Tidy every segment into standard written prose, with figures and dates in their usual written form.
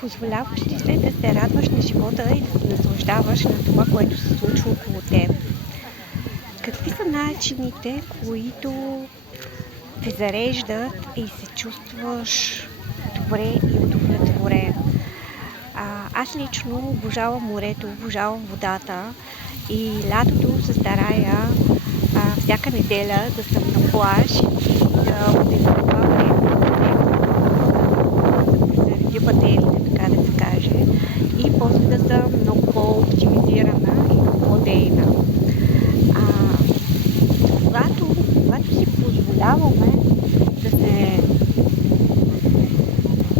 позволяваш ли се да се радваш на живота и да се наслаждаваш на това, което се случва около теб? Какви са начините, които те зареждат и се чувстваш добре и удовлетворен? Аз лично обожавам морето, обожавам водата и лятото се старая всяка неделя да съм на плаж и да отделя това време да пресъредя батериите, така да се каже, и после да съм много по-оптимизирана и по-дейна. А, когато си позволяваме да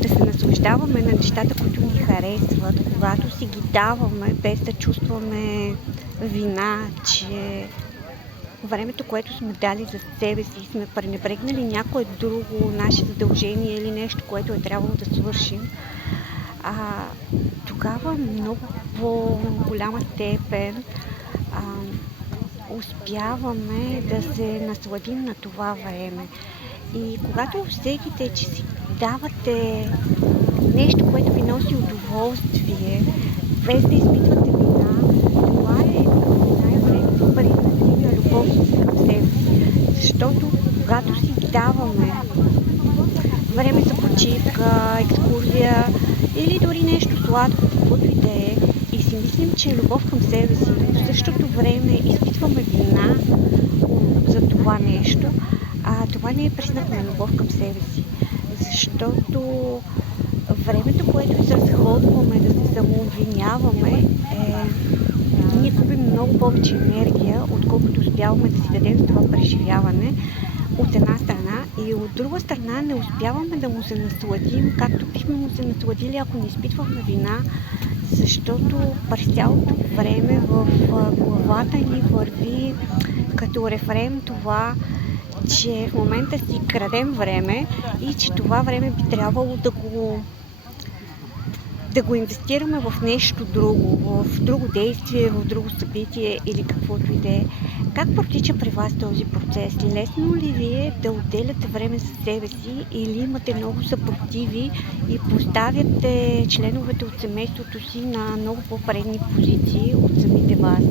се наслаждаваме на нещата, които ни харесват, когато си ги даваме без да чувстваме вина, че времето, което сме дали за себе си, сме пренебрегнали някое друго наше задължение или нещо, което е трябвало да свършим, тогава много по-голяма степен успяваме да се насладим на това време. И когато усетите, че си давате нещо, което ви носи удоволствие, без да изпитвате вина, това е най-големите признаци на любов към себе си. Защото когато си даваме време за почивка, екскурзия или дори нещо сладко, каквото и да е, и си мислим, че е любов към себе си, в същото време изпитваме вина за това нещо, това не е признак на любов към себе си. Защото времето, което изразходваме да се самообвиняваме, ние губим много повече енергия, отколкото успяваме да си дадем с това преживяване от една страна, и от друга страна не успяваме да му се насладим, както бихме му се насладили, ако не изпитваме вина, защото през цялото време в главата ни върви като рефрен това, че в момента си крадем време и че това време би трябвало да го инвестираме в нещо друго, в друго действие, в друго събитие или каквото и да е. Как протича при вас този процес? Лесно ли ви е да отделяте време за себе си или имате много съпротиви и поставяте членовете от семейството си на много по-предни позиции от самите вас?